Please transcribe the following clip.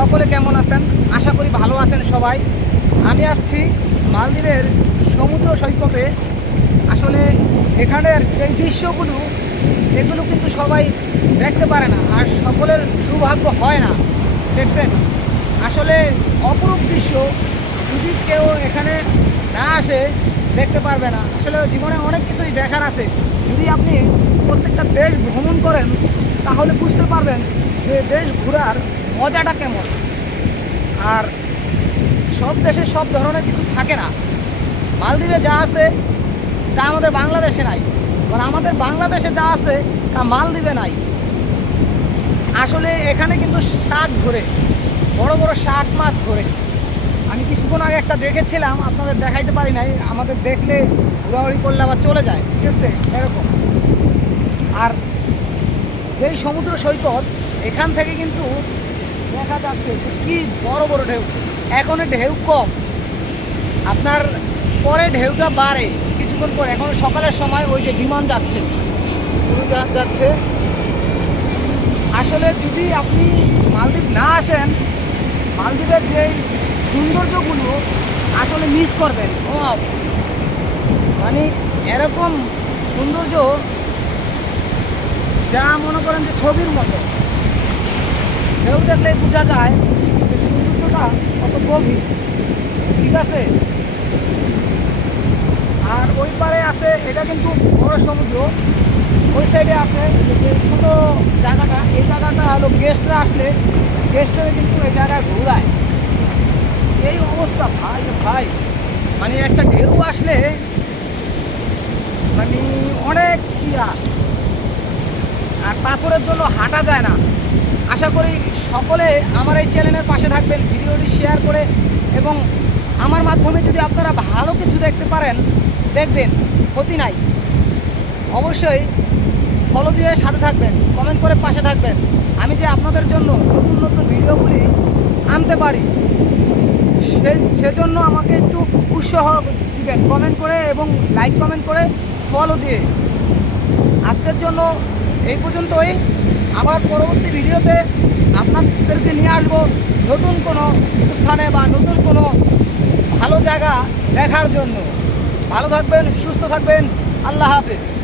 সকলে কেমন আছেন? আশা করি ভালো আছেন সবাই। আমি আসছি মালদ্বীপের সমুদ্র সৈকতে। আসলে এখানের এই দৃশ্যগুলো, এগুলো কিন্তু সবাই দেখতে পারে না আর সকলের সৌভাগ্য হয় না। দেখছেন? আসলে অপরূপ দৃশ্য যদি কেউ এখানে না আসে, দেখতে পারবে না। আসলে জীবনে অনেক কিছুই দেখার আছে। যদি আপনি প্রত্যেকটা দেশ ভ্রমণ করেন, তাহলে বুঝতে পারবেন যে দেশ ঘোরার মজাটা কেমন? আর সব দেশে সব ধরনের কিছু থাকে না। মালদ্বীপে যা আছে, তা আমাদের বাংলাদেশে নাই। আর আমাদের বাংলাদেশে যা আছে, তা মালদ্বীপে নাই। আসলে এখানে কিন্তু শাক ঘোরে। বড় বড় শাক মাছ ঘোরে। আমি কিছুক্ষণ আগে একটা দেখেছিলাম, আপনাদের দেখাইতে পারি নাই। আমাদের দেখলে ঘোরাঘুরি করলে আবার চলে যায়, ঠিক আছে? এরকম। আর যেই সমুদ্র সৈকত, এখান থেকে কিন্তু দেখা যাচ্ছে যে কি বড় বড় ঢেউ। এখন ঢেউ কম। আপনার পরে ঢেউটা বাড়ে কিছুক্ষণ পরে। এখন সকালের সময় ওই যে বিমান যাচ্ছে। যাচ্ছে। আসলে যদি আপনি মালদ্বীপ না আসেন, মালদ্বীপের যেই সৌন্দর্যগুলো আসলে মিস করবেন। মানে এরকম সৌন্দর্য যা মনে করেন যে ছবির মতো। ঢেউ দেখলে বোঝা যায় যে সৌন্দর্যটা কত গভীর। ঠিক আছে? আর ওই পারে আছে, এটা কিন্তু বড় সমুদ্র। ওই সাইডে আছে ছোট জায়গাটা। এই জায়গাটা হলো গেস্টরা আসলে গেস্টরা কিন্তু এই জায়গায় ঘোরায়। এই অবস্থা ভাই ভাই। মানে একটা ঢেউ আসলে মানে অনেক ইয়া। আর পাথরের জন্য হাঁটা যায় না। আশা করি সকলে আমার এই চ্যানেলের পাশে থাকবেন, ভিডিওটি শেয়ার করে এবং আমার মাধ্যমে যদি আপনারা ভালো কিছু দেখতে পারেন, দেখবেন, ক্ষতি নাই। অবশ্যই ফলো দিয়ে সাথে থাকবেন কমেন্ট করে পাশে থাকবেন। আমি যে আপনাদের জন্য নতুন নতুন ভিডিওগুলি আনতে পারি, সে, সেজন্য আমাকে একটু উৎসাহ দিবেন কমেন্ট করে এবং লাইক কমেন্ট করে ফলো দিয়ে। আজকের জন্য এই পর্যন্তই। আবার পরবর্তী ভিডিওতে আপনাদেরকে নিয়ে আসব নতুন কোনো স্থানে বা নতুন কোনো ভালো জায়গা দেখার জন্য। ভালো থাকবেন, সুস্থ থাকবেন। আল্লাহ হাফেজ।